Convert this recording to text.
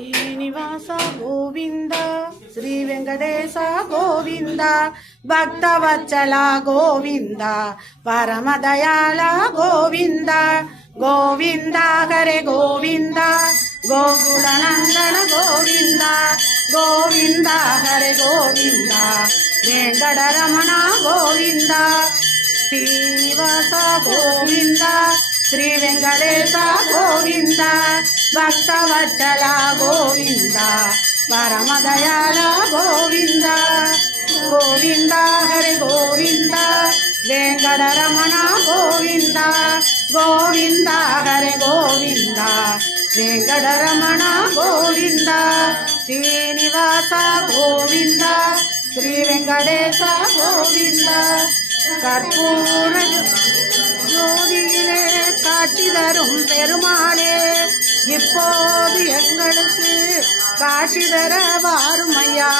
శ్రీనివాస గోవింద శ్రీ వెంకటేశ గోవింద భక్తవత్సల గోవింద పరమదయాళ గోవింద గోవింద హరే గోవింద గోకులనందన గోవింద గోవింద హరే గోవింద వెంకటరమణ గోవింద శ్రీనివాస గోవింద శ్రీ వెంకటేశ గోవింద భక్తవత్సల గోవింద పరమదయాళ గోవింద గోవింద హరి గోవింద వెంకటరమణ గోవింద గోవింద హరి గోవింద వెంకటరమణ గోవింద శ్రీనివాస గోవింద శ్రీ వెంకటేశ గోవింద கற்பூர ஜோதியிலே காட்சி தரும் பெருமாளே இப்போது எங்களுக்கு காட்சி தர வாருமையா.